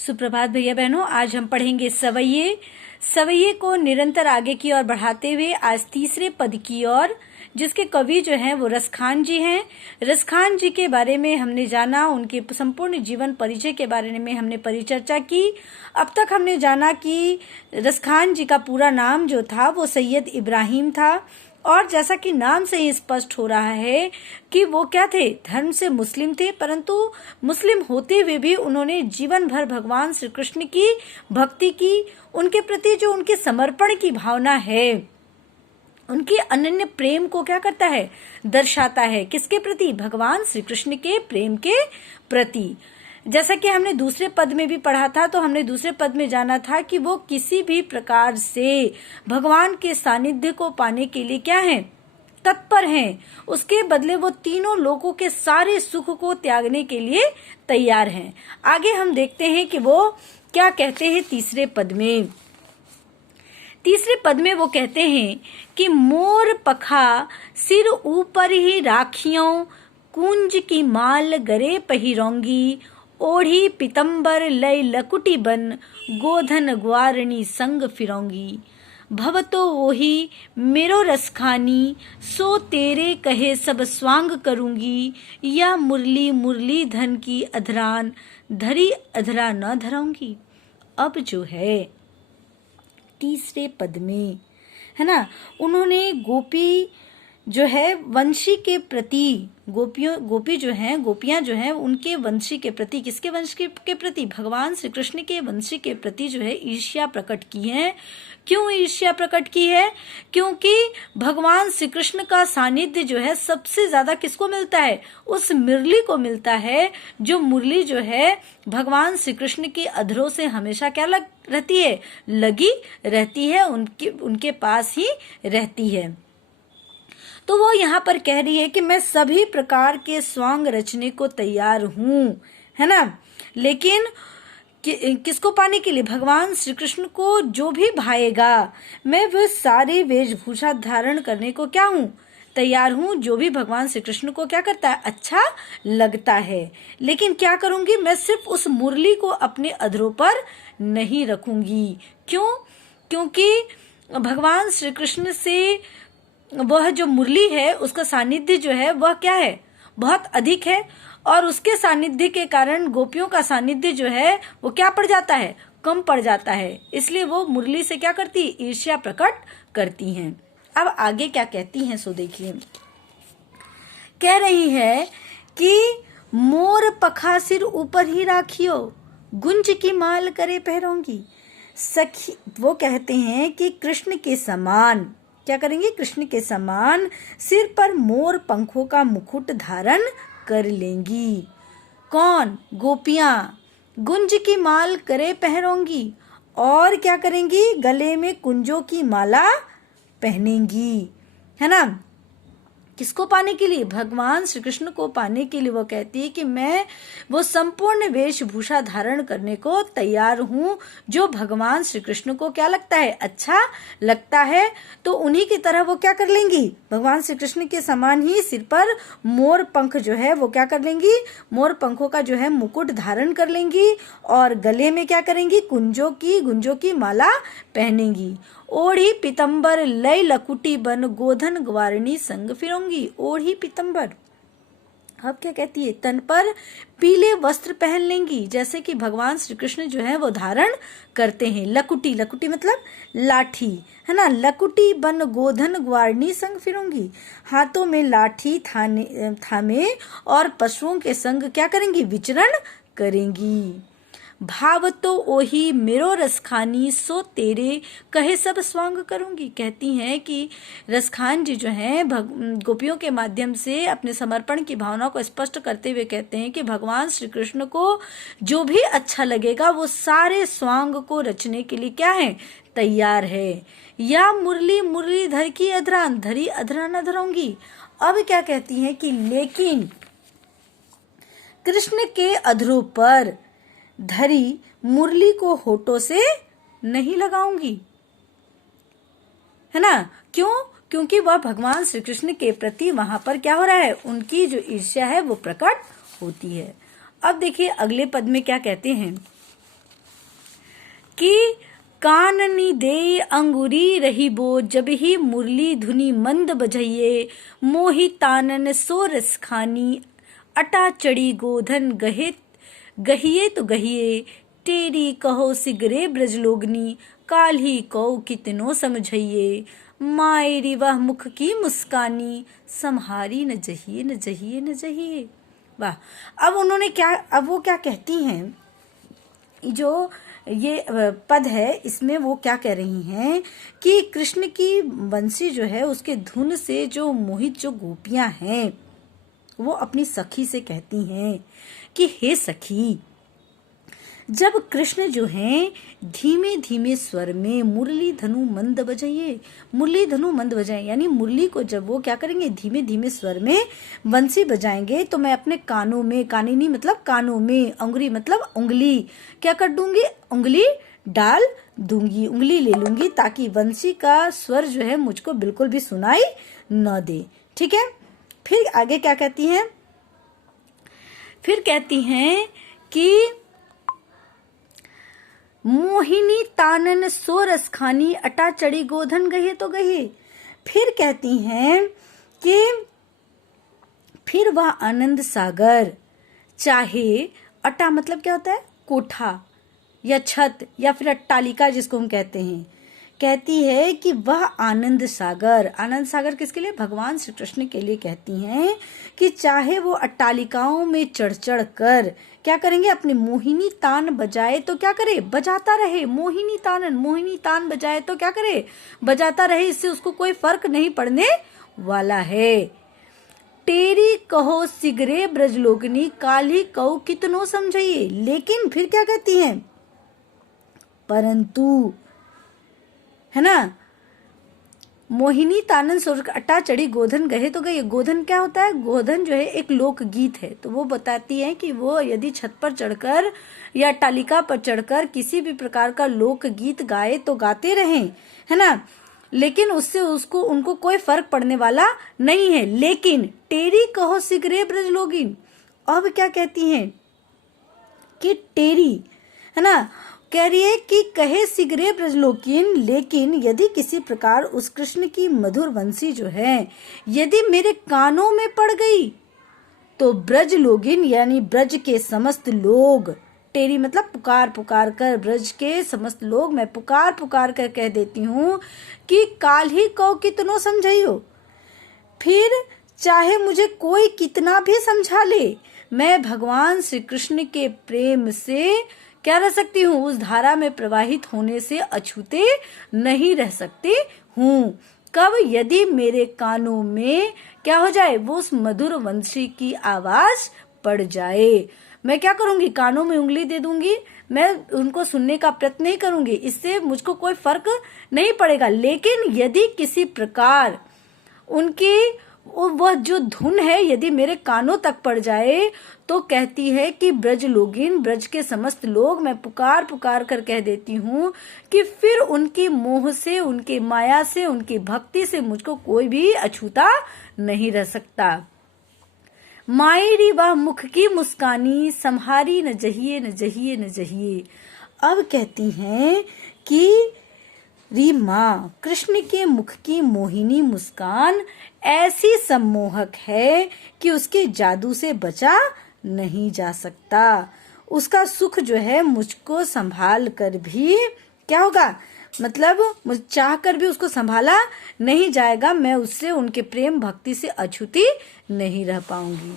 सुप्रभात भैया बहनों, आज हम पढ़ेंगे सवैये। सवैये को निरंतर आगे की ओर बढ़ाते हुए आज तीसरे पद की ओर, जिसके कवि जो हैं वो रसखान जी हैं। रसखान जी के बारे में हमने जाना, उनके संपूर्ण जीवन परिचय के बारे में हमने परिचर्चा की। अब तक हमने जाना कि रसखान जी का पूरा नाम जो था वो सैयद इब्राहिम था, और जैसा कि नाम से ही स्पष्ट हो रहा है कि वो क्या थे, धर्म से मुस्लिम थे, परंतु मुस्लिम होते हुए भी उन्होंने जीवन भर भगवान श्री कृष्ण की भक्ति की। उनके प्रति जो उनके समर्पण की भावना है, उनके अनन्य प्रेम को क्या करता है, दर्शाता है। किसके प्रति? भगवान श्री कृष्ण के प्रेम के प्रति। जैसा कि हमने दूसरे पद में भी पढ़ा था, तो हमने दूसरे पद में जाना था कि वो किसी भी प्रकार से भगवान के सानिध्य को पाने के लिए क्या है, तत्पर हैं। उसके बदले वो तीनों लोगों के सारे सुख को त्यागने के लिए तैयार हैं। आगे हम देखते हैं कि वो क्या कहते हैं तीसरे पद में। तीसरे पद में वो कहते हैं कि मोर पखा सिर ऊपर ही राखियों, कुंज की माल गरे पहिरोंगी, ओढ़ी पितंबर लय लकुटी बन, गोधन ग्वारणी संग फिरोंगी। भवतो वही मेरो रसखानी, सो तेरे कहे सब स्वांग करूंगी, या मुरली मुरली धन की अधरान, धरी अधरा न धराऊंगी। अब जो है तीसरे पद में है ना, उन्होंने गोपी जो है वंशी के प्रति, गोपी जो हैं, गोपियां जो हैं, उनके वंशी के प्रति, किसके वंश के प्रति, भगवान श्री कृष्ण के वंशी के प्रति जो है ईर्ष्या प्रकट की है। क्यों ईर्ष्या प्रकट की है? क्योंकि भगवान श्री कृष्ण का सानिध्य जो है सबसे ज्यादा किसको मिलता है, उस मुरली को मिलता है। जो मुरली जो है भगवान श्री कृष्ण के अधरों से हमेशा क्या रहती है, लगी रहती है, उनके पास ही रहती है। तो वो यहाँ पर कह रही है कि मैं सभी प्रकार के स्वांग रचने को तैयार हूँ, है ना, लेकिन किसको पाने के लिए, भगवान श्री कृष्ण को जो भी भाएगा, मैं वह सारी वेशभूषा धारण करने को क्या हूँ, तैयार हूँ। जो भी भगवान श्री कृष्ण को क्या करता है, अच्छा लगता है। लेकिन क्या करूंगी, मैं सिर्फ उस मुरली को अपने अधरों पर नहीं रखूंगी। क्यों? क्योंकि भगवान श्री कृष्ण से वह जो मुरली है, उसका सानिध्य जो है वह क्या है, बहुत अधिक है, और उसके सानिध्य के कारण गोपियों का सानिध्य जो है वो क्या पड़ जाता है, कम पड़ जाता है। इसलिए वो मुरली से क्या करती, ईर्ष्या प्रकट करती हैं। अब आगे क्या कहती हैं सो देखिए। कह रही है कि मोर पखा सिर ऊपर ही राखियो, गुंज की माल करे पहरोंगी। सखी वो कहते हैं कि कृष्ण के समान क्या करेंगे, कृष्ण के समान सिर पर मोर पंखों का मुकुट धारण कर लेंगी। कौन? गोपियां। गुंज की माल करे पहरोंगी, और क्या करेंगी, गले में कुंजों की माला पहनेंगी, है ना। किसको पाने के लिए, भगवान श्री कृष्ण को पाने के लिए वो कहती है कि मैं वो संपूर्ण वेशभूषा धारण करने को तैयार हूँ जो भगवान श्री कृष्ण को क्या लगता है, अच्छा लगता है। तो उन्हीं की तरह वो क्या कर लेंगी, भगवान श्री कृष्ण के समान ही सिर पर मोर पंख जो है वो क्या कर लेंगी, मोर पंखों का जो है मुकुट धारण कर लेंगी, और गले में क्या करेंगी, गुंजों की माला पहनेंगी। ओढ़ी पितंबर लय लकुटी बन, गोधन ग्वारणी संग फिरोंगी। ओढ़ी पितंबर, अब क्या कहती है, तन पर पीले वस्त्र पहन लेंगी, जैसे कि भगवान श्री कृष्ण जो है वो धारण करते हैं। लकुटी, लकुटी मतलब लाठी, है ना। लकुटी बन गोधन ग्वारणी संग फिरोंगी, हाथों में लाठी थामे और पशुओं के संग क्या करेंगी, विचरण करेंगी। भाव तो ओही मेरो रसखानी, सो तेरे कहे सब स्वांग करूंगी। कहती हैं कि रसखान जी जो हैं गोपियों के माध्यम से अपने समर्पण की भावना को स्पष्ट करते हुए कहते हैं कि भगवान श्री कृष्ण को जो भी अच्छा लगेगा वो सारे स्वांग को रचने के लिए क्या है, तैयार है। या मुरली मुरली धर की अधरान, धरी अधरा न धराऊंगी। अब क्या कहती हैं कि लेकिन कृष्ण के अधरों पर धरी मुरली को होठों से नहीं लगाऊंगी, है ना। क्यों? क्योंकि वह भगवान श्री कृष्ण के प्रति वहां पर क्या हो रहा है, उनकी जो ईर्ष्या है वो प्रकट होती है। अब देखिए अगले पद में क्या कहते हैं, कि काननी दे अंगुरी रही बो, जब ही मुरली धुनी मंद बजइये, मोहि तानन सो रस खानी, अटा चढ़ी गोधन गहिए तो गहिए, तेरी कहो सिगरे ब्रजलोगनी, काल्ही कहो कितनो समझइये, मायरी वह मुख की मुस्कानी, सम्हारी न जहिए न जहिए न जहिए। वाह। अब वो क्या कहती हैं, जो ये पद है इसमें वो क्या कह रही हैं कि कृष्ण की बंसी जो है उसके धुन से जो मोहित जो गोपियां हैं वो अपनी सखी से कहती हैं कि हे सखी, जब कृष्ण जो हैं धीमे धीमे स्वर में मुरली धनु मंद बजाइए, मुरली धनु मंद बजाएं, यानी मुरली को जब वो क्या करेंगे धीमे धीमे स्वर में बंसी बजाएंगे तो मैं अपने कानों में, कानिनी मतलब कानों में, अंगुरी मतलब उंगली क्या कर दूंगी, उंगली डाल दूंगी, उंगली ले लूंगी, ताकि बंसी का स्वर जो है मुझको बिल्कुल भी सुनाई न दे। ठीक है। फिर आगे क्या कहती हैं, फिर कहती हैं कि मोहिनी तानन सो रस खानी, अटा चढ़ी गोधन गहे तो गहे। फिर कहती हैं कि फिर वह आनंद सागर चाहे, अटा मतलब क्या होता है, कोठा या छत या फिर अट्टालिका जिसको हम कहते हैं, कहती है कि वह आनंद सागर, आनंद सागर किसके लिए, भगवान श्री कृष्ण के लिए कहती हैं कि चाहे वो अट्टालिकाओं में चढ़ चढ़ कर क्या करेंगे, अपने मोहिनी तान बजाए तो क्या करे, बजाता रहे, मोहिनी तानन, मोहिनी तान बजाए तो क्या करे, बजाता रहे, इससे उसको कोई फर्क नहीं पड़ने वाला है। तेरी कहो सिगरे ब्रजलोकनी, काली कहो कितनो समझिए। लेकिन फिर क्या कहती हैं, परंतु, है ना, मोहिनी तानन सुर अट्टा चढ़ी गोधन गहे तो गए। गोधन क्या होता है, गोधन जो है एक लोक गीत है। तो वो बताती है कि वो यदि छत पर चढ़कर या अट्टालिका पर चढ़कर किसी भी प्रकार का लोक गीत गाए तो गाते रहें, है ना, लेकिन उससे उसको उनको कोई फर्क पड़ने वाला नहीं है। लेकिन टेरी कहो सिगरे ब्रजलोगिन, अब क्या कहती हैं कि टेरी, है ना, कह रही है कि कहे सिगरे ब्रजलोकिन, लेकिन यदि किसी प्रकार उस कृष्ण की मधुर वंशी जो है यदि मेरे कानों में पड़ गई तो ब्रजलोगिन यानी ब्रज के समस्त लोग, टेरी मतलब पुकार पुकार कर, ब्रज के समस्त लोग मैं पुकार पुकार कर कह देती हूँ कि काल ही कहो कितनो समझाइयो। फिर चाहे मुझे कोई कितना भी समझा ले, मैं भगवान श्री कृष्ण के प्रेम से क्या रह सकती हूँ, उस धारा में प्रवाहित होने से अछूते नहीं रह सकती हूँ। कब, यदि मेरे कानों में क्या हो जाए, वो उस मधुर वंशी की आवाज पड़ जाए। मैं क्या करूंगी, कानों में उंगली दे दूंगी, मैं उनको सुनने का प्रयत्न नहीं करूंगी, इससे मुझको कोई फर्क नहीं पड़ेगा। लेकिन यदि किसी प्रकार उनकी वह जो धुन है यदि मेरे कानों तक पड़ जाए तो कहती है कि ब्रज लोगिन, ब्रज के समस्त लोग मैं पुकार पुकार कर कह देती हूँ कि फिर उनकी मोह से, उनकी माया से, उनकी भक्ति से मुझको कोई भी अछूता नहीं रह सकता। मायरी वह मुख की मुस्कानी, सम्हारी न जहिए न जहिए न जहिए। अब कहती हैं कि री माँ, कृष्ण के मुख की मोहिनी मुस्कान ऐसी सम्मोहक है कि उसके जादू से बचा नहीं जा सकता। उसका सुख जो है मुझको संभाल कर भी क्या होगा, मतलब मुझ चाह कर भी उसको संभाला नहीं जाएगा, मैं उससे, उनके प्रेम भक्ति से अछूती नहीं रह पाऊंगी।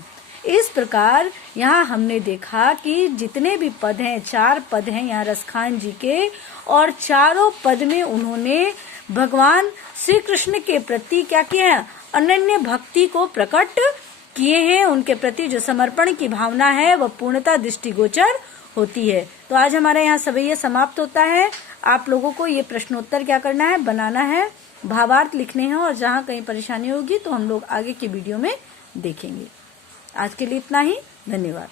इस प्रकार यहाँ हमने देखा कि जितने भी पद हैं, 4 पद हैं यहाँ रसखान जी के, और चारों पद में उन्होंने भगवान श्री कृष्ण के प्रति क्या किया है, अनन्य भक्ति को प्रकट किए हैं। उनके प्रति जो समर्पण की भावना है वह पूर्णतः दृष्टिगोचर होती है। तो आज हमारा यहाँ सवैया समाप्त होता है। आप लोगों को ये प्रश्नोत्तर क्या करना है, बनाना है, भावार्थ लिखने हैं, और जहाँ कहीं परेशानी होगी तो हम लोग आगे की वीडियो में देखेंगे। आज के लिए इतना ही, धन्यवाद।